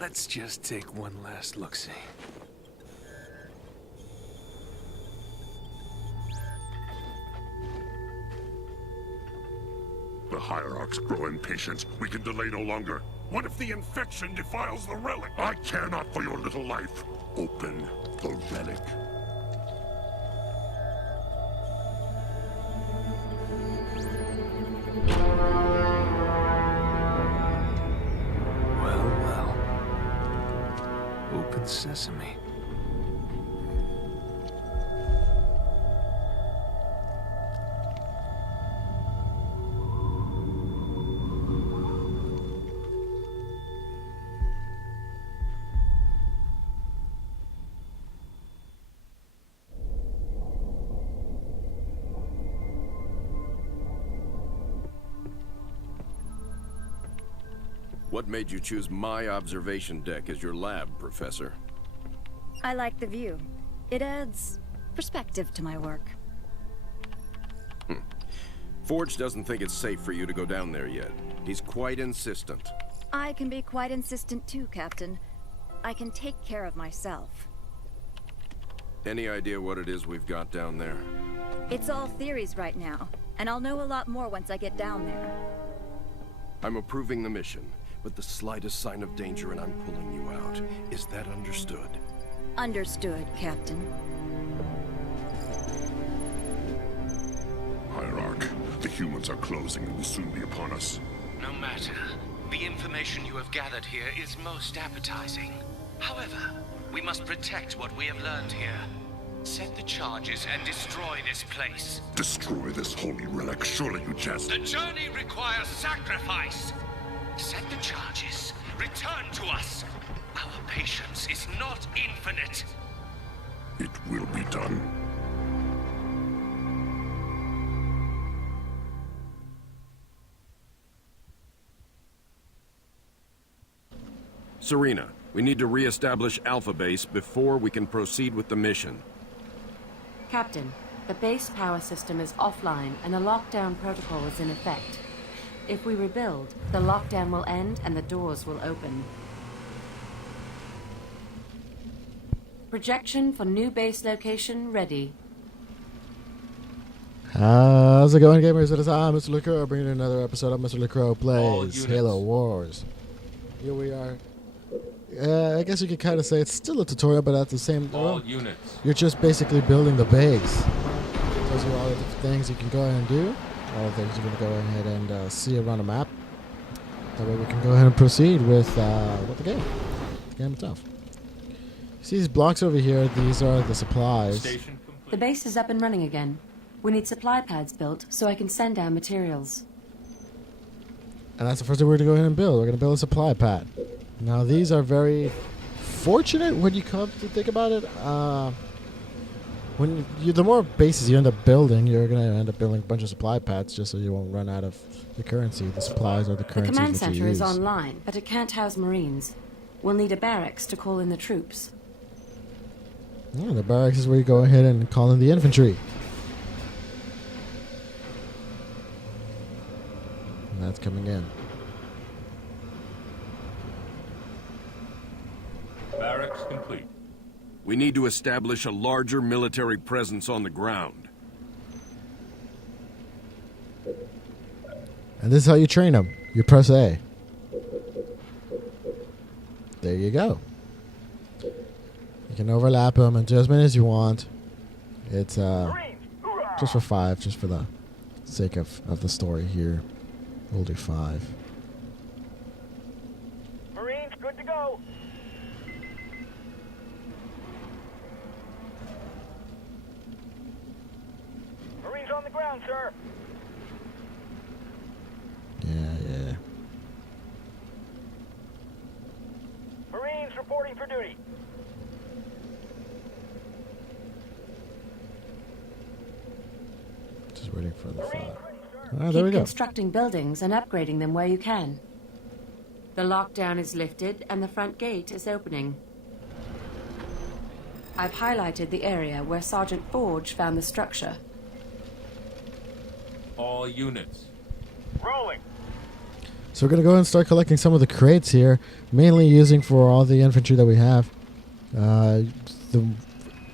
Let's just take one last look-see. The Hierarchs grow impatient. We can delay no longer. What if the infection defiles the Relic? I care not for your little life. Open the Relic. Well. Open sesame. What made you choose my observation deck as your lab, Professor? I like the view. It adds perspective to my work. Forge doesn't think it's safe for you to go down there yet. He's quite insistent. I can be quite insistent too, Captain. I can take care of myself. Any idea what it is we've got down there? It's all theories right now, and I'll know a lot more once I get down there. I'm approving the mission, but the slightest sign of danger and I'm pulling you out. Is that understood? Understood, Captain. Hierarch, the humans are closing and will soon be upon us. No matter. The information you have gathered here is most appetizing. However, we must protect what we have learned here. Set the charges and destroy this place. Destroy this holy relic, surely you jest. The journey requires sacrifice. Set the charges. Return to us. Our patience is not infinite. It will be done. Serena, we need to re-establish Alpha Base before we can proceed with the mission. Captain, the base power system is offline and a lockdown protocol is in effect. If we rebuild, the lockdown will end and the doors will open. Projection for new base location ready. How's it going, gamers? It is I, Mr. LeCrow, bringing you another episode of Mr. LeCrow Plays Halo Wars. Here we are. I guess you could kind of say it's still a tutorial, but at the same time, you're just basically building the base. Those are all the different things you can go ahead and do. All the things you're going to go ahead and see around the map. That way we can go ahead and proceed with the game. The game itself. See these blocks over here? These are the supplies. The base is up and running again. We need supply pads built so I can send down materials. And that's the first thing we're going to go ahead and build. We're going to build a supply pad. Now these are very fortunate when you come to think about it. The more bases you end up building, you're going to end up building a bunch of supply pads just so you won't run out of the currency. The supplies are the currency. The command that you center is use. online, but it can't house Marines. We'll need a barracks to call in the troops. Yeah, the barracks is where you go ahead and call in the infantry. And that's coming in. Barracks complete. We need to establish a larger military presence on the ground. And this is how you train them. You press A. There you go. You can overlap them and do as many as you want. It's just for 5, just for the sake of the story here. We'll do 5. Marines, good to go. Marines on the ground, sir. Yeah. Marines reporting for duty. Just waiting for the 5. Marines ready, sir. Ah, there we Keep go. constructing buildings and upgrading them where you can. The lockdown is lifted and the front gate is opening. I've highlighted the area where Sergeant Forge found the structure. All units. Rolling. So we're going to go ahead and start collecting some of the crates here, mainly using for all the infantry that we have. The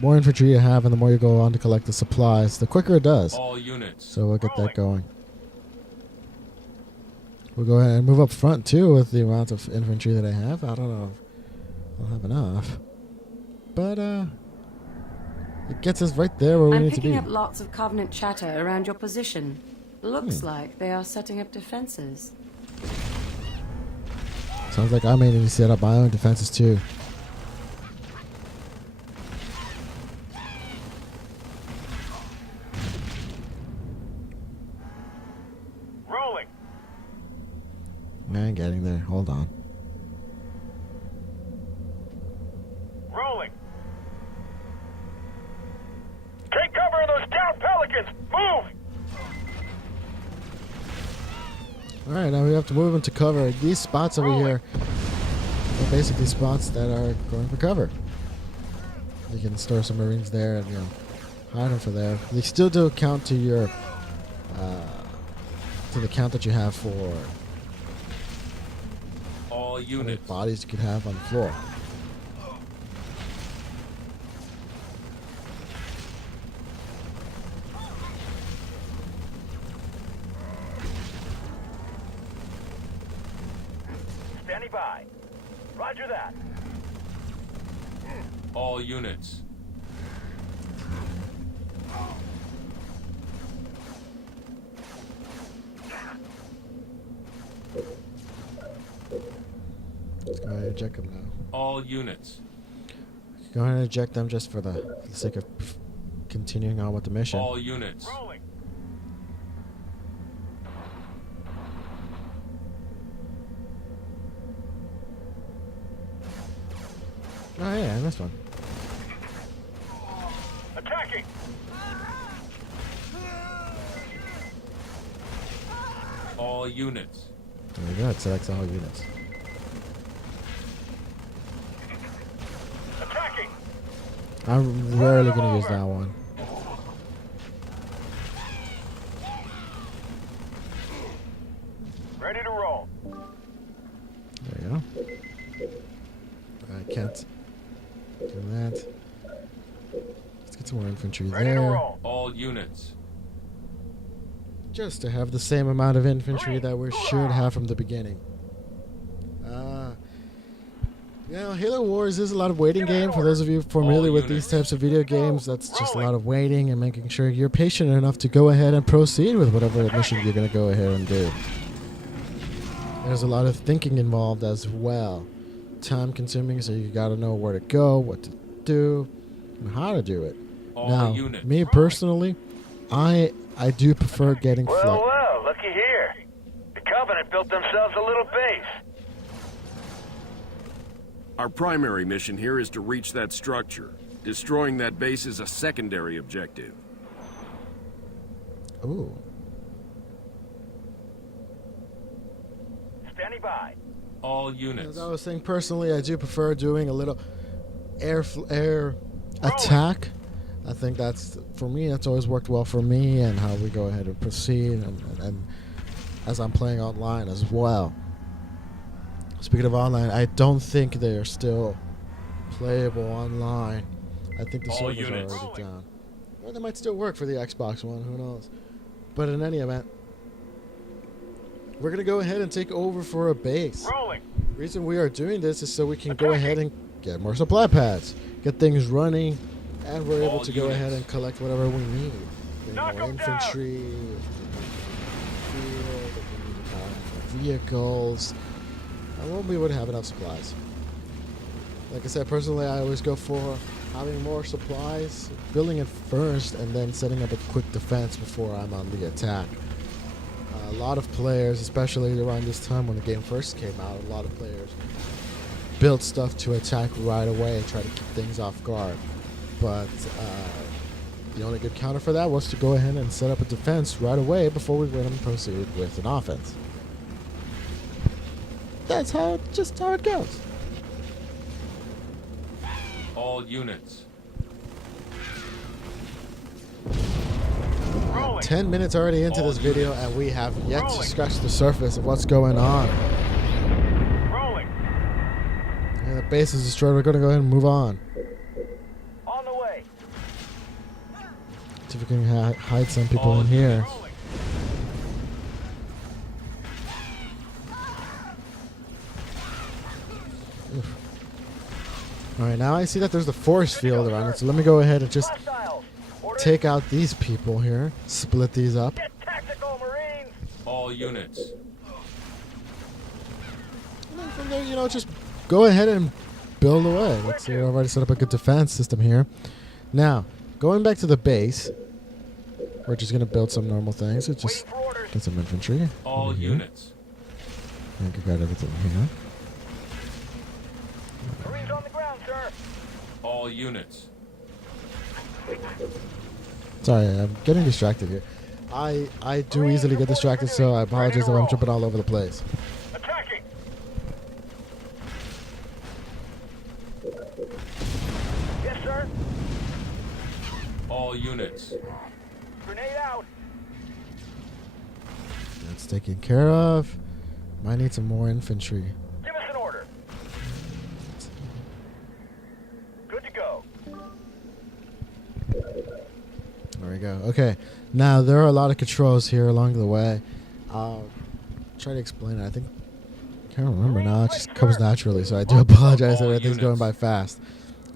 more infantry you have and the more you go on to collect the supplies, the quicker it does. All units. So we'll get that going. We'll go ahead and move up front too with the amount of infantry that I have. I don't know if I'll have enough. But it gets us right there where we I'm need to be. picking up lots of Covenant chatter around your position. Looks like they are setting up defenses. Sounds like I may need to set up my own defenses too. Rolling. Man, getting there. Hold on. Rolling. Take cover of those down pelicans. Move. Alright, now we have to move into cover. These spots over here are basically spots that are going for cover. You can store some Marines there and, hide them for there. They still do count to your, to the count that you have for All how many units. bodies you could have on the floor. Standing by. Roger that. All units. Let's go ahead and eject them now. All units. Go ahead and eject them just for the sake of continuing on with the mission. All units. Rolling. Oh yeah, I missed one. Attacking. All units. There we go, it selects all units. Attacking. I'm rarely going to use that one. Ready to roll. There you go. I can't do that. Let's get some more infantry Ready to there. roll. All units. Just to have the same amount of infantry that we should have from the beginning. Halo Wars is a lot of waiting game. For those of you familiar with these types of video games, that's just a lot of waiting and making sure you're patient enough to go ahead and proceed with whatever mission you're going to go ahead and do. There's a lot of thinking involved as well. Time consuming, so you got to know where to go, what to do, and how to do it. All Now, units. me personally, I do prefer getting Well, flight. well, looky here. The Covenant built themselves a little base. Our primary mission here is to reach that structure. Destroying that base is a secondary objective. Ooh. Standing by. All units. As I was saying, personally, I do prefer doing a little air attack. I think that's, for me, that's always worked well for me and how we go ahead and proceed, and as I'm playing online as well. Speaking of online, I don't think they are still playable online. I think the All servers units. are already down. Or they might still work for the Xbox One, who knows. But in any event, we're going to go ahead and take over for a base. Rolling. The reason we are doing this is so we can go ahead and get more supply pads, get things running, and we're able All to go units. ahead and collect whatever we need. Getting Knock more 'em down. infantry, if we need field, if we need more vehicles. I won't be able to have enough supplies. Like I said, personally, I always go for having more supplies, building it first, and then setting up a quick defense before I'm on the attack. A lot of players, especially around this time when the game first came out, a lot of players built stuff to attack right away and try to keep things off guard. But the only good counter for that was to go ahead and set up a defense right away before we went and proceed with an offense. That's just how it goes. All units. 10 minutes already into this video, and we have yet to scratch the surface of what's going on. Rolling. Yeah, the base is destroyed. We're going to go ahead and move on. On the way. See if we can hide some people in here. Alright, now I see that there's the force field around it, so let me go ahead and just take out these people here. Split these up. Get tactical, Marines. All units. And then from there, you know, just go ahead and build away. Let's see, I've already set up a good defense system here. Now, going back to the base, we're just going to build some normal things. So just get some infantry. All units. And we got everything here. Marines on the ground, sir. All units. Sorry, I'm getting distracted here. I do easily get distracted, so I apologize if I'm jumping all over the place. Attacking. Yes, sir. All units. Grenade out. That's taken care of. Might need some more infantry. Give us an order. Good to go. There we go. Okay. Now, there are a lot of controls here along the way. I'll try to explain it. I think... I can't remember now. It just comes naturally, so I do apologize that everything's going by fast.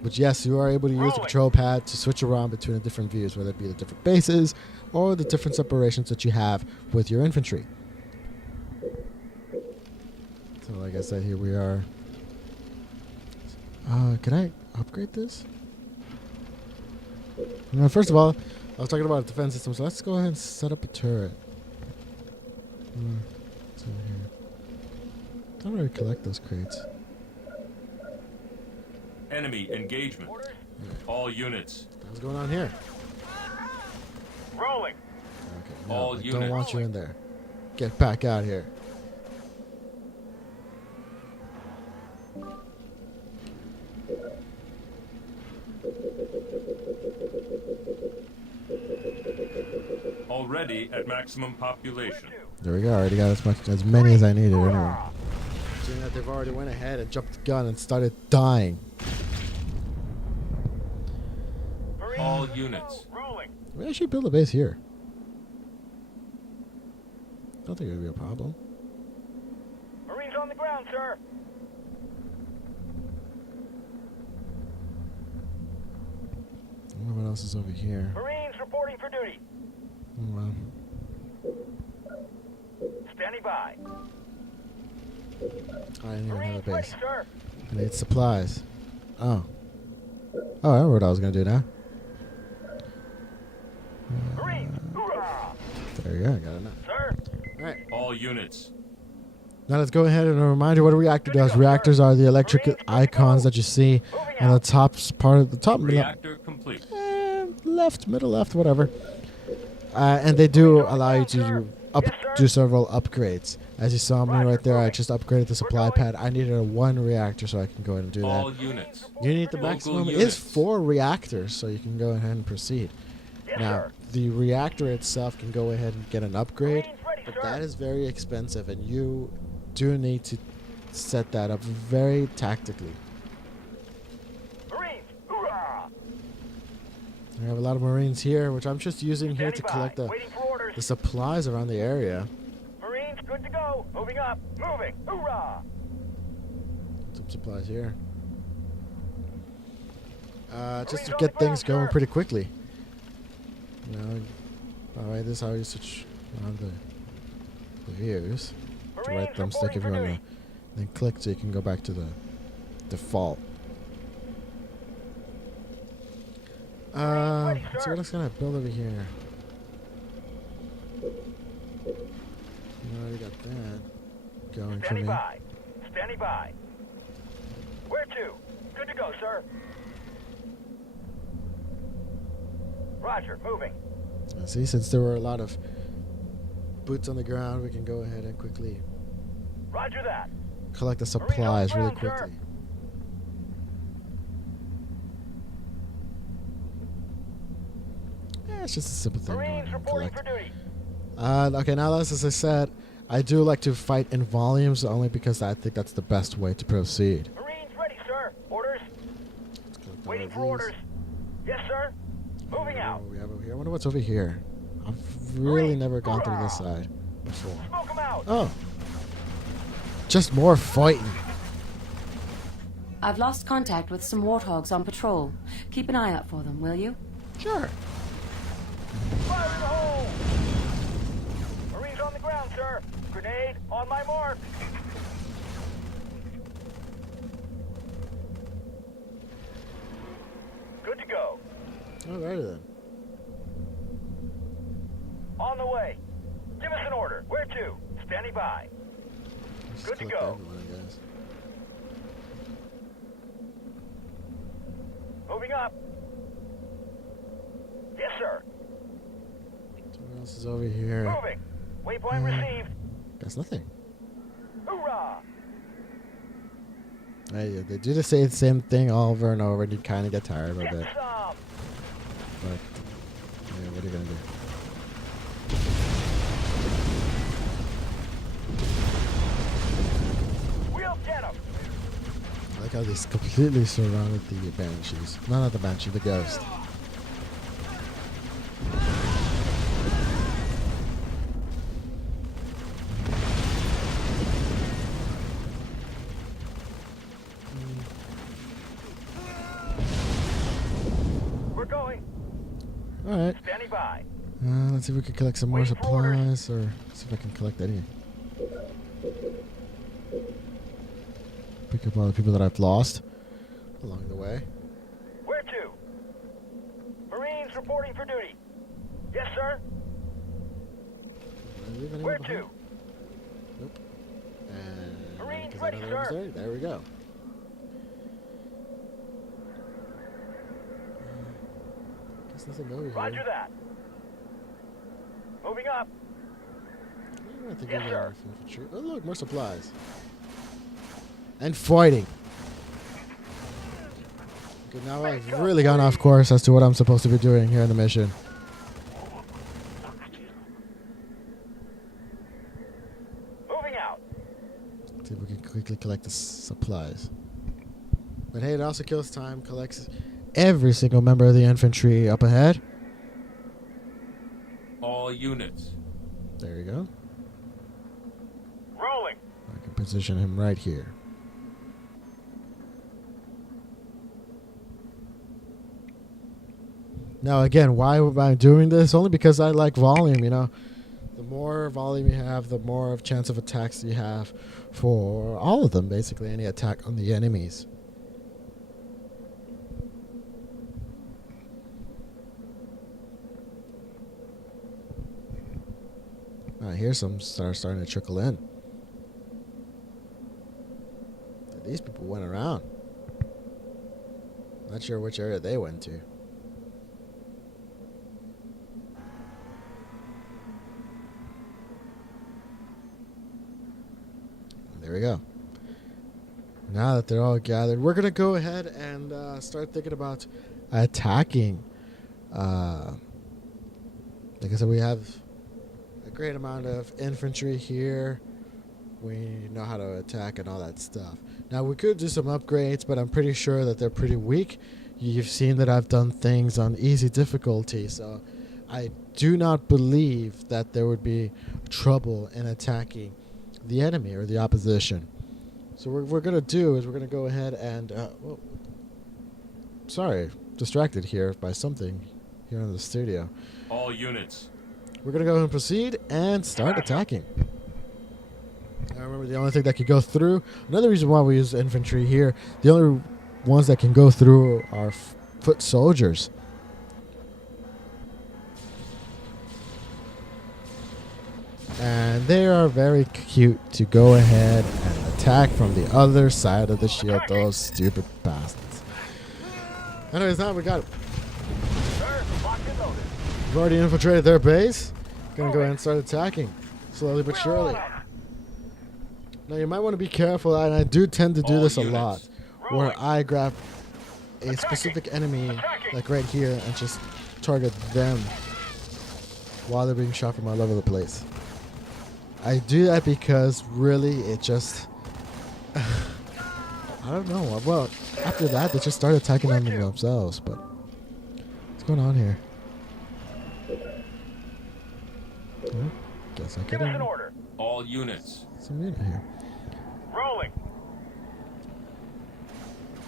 But yes, you are able to use the control pad to switch around between the different views, whether it be the different bases or the different separations that you have with your infantry. So like I said, here we are. Can I upgrade this? Now, first of all, I was talking about a defense system, so let's go ahead and set up a turret. What's over here? How do I collect those crates? Enemy engagement. All units. What's going on here? Rolling. Okay, no, All I don't units. want you in there. Get back out here. Already at maximum population. There we go. I already got as many as I needed anyway. Seeing that they've already went ahead and jumped the gun and started dying. All units. Rolling. We actually build a base here. Don't think it would be a problem. Marines on the ground, sir. I wonder what else is over here. Marines reporting for duty. Oh, well. Standing by. I didn't even have a Ready, base. sir. I need supplies. Oh. Oh, I remember what I was going to do now. Marines, hoorah! There you go. I got enough. Sir. Alright. All units. Now let's go ahead and remind you what a reactor does. Reactors are the electric icons that you see on the top part of the top Reactor complete. left, middle left, whatever. And they do allow you to do several upgrades. As you saw me right there, I just upgraded the supply pad. I needed a 1 reactor, so I can go ahead and do All that. units. You need the Local maximum units. is 4 reactors, so you can go ahead and proceed. Now, the reactor itself can go ahead and get an upgrade, but that is very expensive, and you do need to set that up very tactically. Marines, hoorah! We have a lot of Marines here, which I'm just using here to collect Waiting for orders. the supplies around the area. Marines, good to go. Moving up. Moving. Hoorah! Some supplies here. Just to get things going pretty quickly. You know, by the way, this is how you switch on the views. To right thumbstick if you want to, then click so you can go back to the default. Let's see what else can I build over here. I already got that going for Standing me. by. Standing by. Where to? Good to go, sir. Roger, moving. See, since there were a lot of boots on the ground, we can go ahead and quickly Roger that. collect the supplies really ground, sir. quickly. Yeah, it's just a simple thing. Marines to reporting collect. for duty. Okay, now as I said, I do like to fight in volumes only because I think that's the best way to proceed. Marines ready, sir. Orders. Let's collect all Waiting of for these. orders. Yes, sir. Moving out. What do we have over here? I wonder what's over here. I've really never gone through this side before. Smoke them out. Oh. Just more fighting. I've lost contact with some warthogs on patrol. Keep an eye out for them, will you? Sure. Fire in the hole. Marines on the ground, sir. Grenade on my mark. Good to go. Alrighty then. On the way. Give us an order. Where to? Standing by. Let's Good to collect go. everyone, I guess. Moving up. Yes, sir. So what else is over here? Moving. Waypoint received. Guess nothing. Hoorah! They do the same thing over and over, and you kind of get tired of Get it. some. But yeah, what are you gonna do? We'll get him. I like how they completely surrounded the banshees. No, not the banshee, the ghost. We're going. All right. Standing by. Let's see if we can collect some more Waiting for orders. supplies, or see if I can collect any. Pick up all the people that I've lost along the way. Where to? Marines reporting for duty. Yes, sir. Did I leave anyone Where behind? to? Nope. And Marines is that ready, another one sir. there? There we go. Guess nothing over here. Roger that. Moving up. I don't think Yes, we sir. got infantry. Oh, look, more supplies. And fighting. Okay, now I've really gone off course as to what I'm supposed to be doing here in the mission. Moving out. Let's see if we can quickly collect the supplies. But hey, it also kills time, collects every single member of the infantry up ahead. All units. There you go. Rolling. I can position him right here. Now again, why am I doing this? Only because I like volume, you know. The more volume you have, the more of chance of attacks you have for all of them, basically, any attack on the enemies. Here's some starting to trickle in. These people went around. Not sure which area they went to. There we go. Now that they're all gathered, we're going to go ahead and start thinking about attacking. Like I said, we have a great amount of infantry here. We know how to attack and all that stuff. Now, we could do some upgrades, but I'm pretty sure that they're pretty weak. You've seen that I've done things on easy difficulty, so I do not believe that there would be trouble in attacking the enemy or the opposition. So what we're going to do is we're going to go ahead and... sorry, distracted here by something here in the studio. All units. We're going to go ahead and proceed and start attacking. Now remember, the only thing that can go through... Another reason why we use infantry here, the only ones that can go through are foot soldiers. And they are very cute to go ahead and attack from the other side of the shield, those stupid bastards. Anyways, now we got it. Sir, locked and loaded. We've already infiltrated their base. Gonna go ahead and start attacking, slowly but surely. Now you might want to be careful, and I do tend to do this a lot, where I grab a specific enemy, like right here, and just target them while they're being shot from all over the place. I do that because really it just I don't know. Well, after that they just started attacking on themselves, but what's going on here? Guess I Give get us an order. All units. some unit here. Rolling.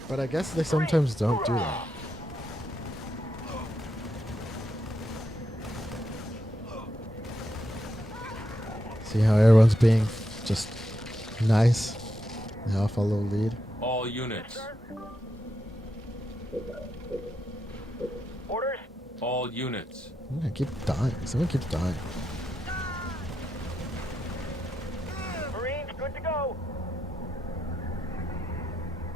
But I guess they sometimes don't do that. See how everyone's being just nice? They all follow lead. All units. Orders. All units. I keep dying. Someone keeps dying. Marines, good to go.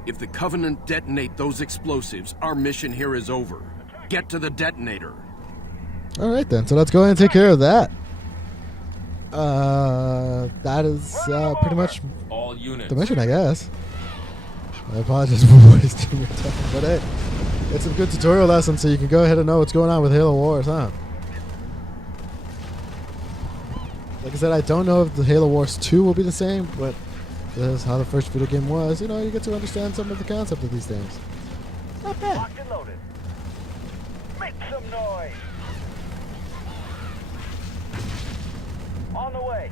If the Covenant detonate those explosives, our mission here is over. Get to the detonator. Alright then, so let's go ahead and take care of that. That is pretty much All units. the mission, I guess. I apologize for wasting your time, but hey, it's a good tutorial lesson so you can go ahead and know what's going on with Halo Wars, huh? Like I said, I don't know if the Halo Wars 2 will be the same, but this is how the first video game was. You know, you get to understand some of the concept of these things. Not bad. Locked and loaded. Make some noise. On the way.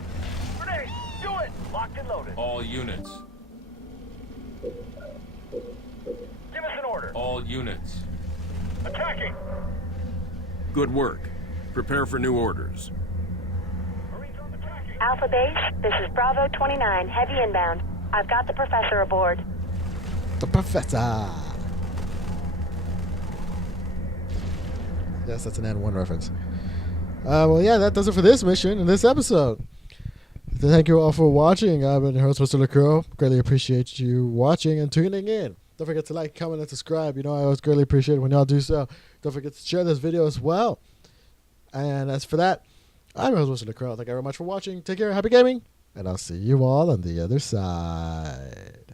Grenade, do it. Locked and loaded. All units. Give us an order. All units. Attacking. Good work. Prepare for new orders. Marines on attacking. Alpha Base, this is Bravo 29, heavy inbound. I've got the professor aboard. The Professor. Yes, that's an N1 reference. Well, yeah, that does it for this mission in this episode. Thank you all for watching. I've been your host, Mr. LeCrow. Greatly appreciate you watching and tuning in. Don't forget to like, comment, and subscribe. You know, I always greatly appreciate it when y'all do so. Don't forget to share this video as well. And as for that, I'm your host, Mr. LeCrow. Thank you very much for watching. Take care, happy gaming, and I'll see you all on the other side.